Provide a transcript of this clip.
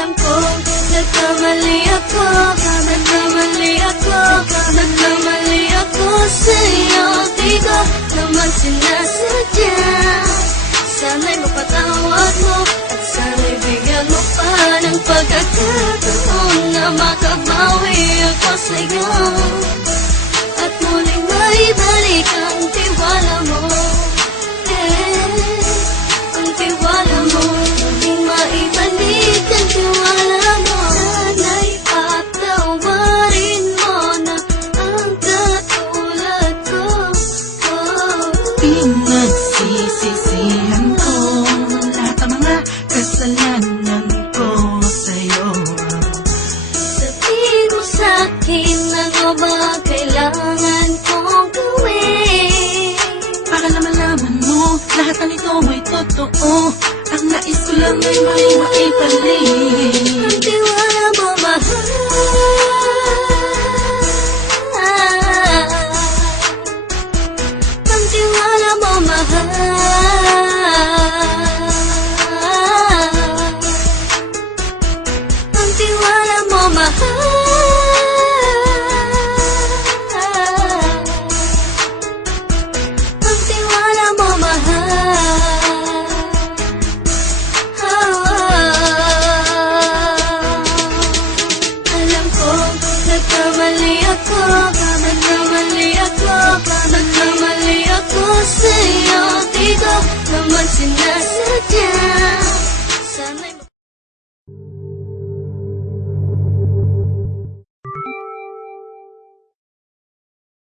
alam ko nagkamali ako, nagkamali ako, nagkamali ako sa'yo. Di ko naman sinasadya. Sana'y mapatawad mo at sana'y bigyan mo pa ng pagkakataon na makabawi ako sa'yo at muling maibalik ang tiwala mo. Ang tiwala mo, muling maibalik ang tiwala mo. Sana'y patawarin mo na ang katulad ko. Pinagsisisihan ko lahat ng mga kasalanan ko sa'yo. Sabihin mo sa'kin ano ba kailangan kong gawin Para naman malaman mo lahat ng ito ay totoo. Ang nais ko lang ay may maibalik.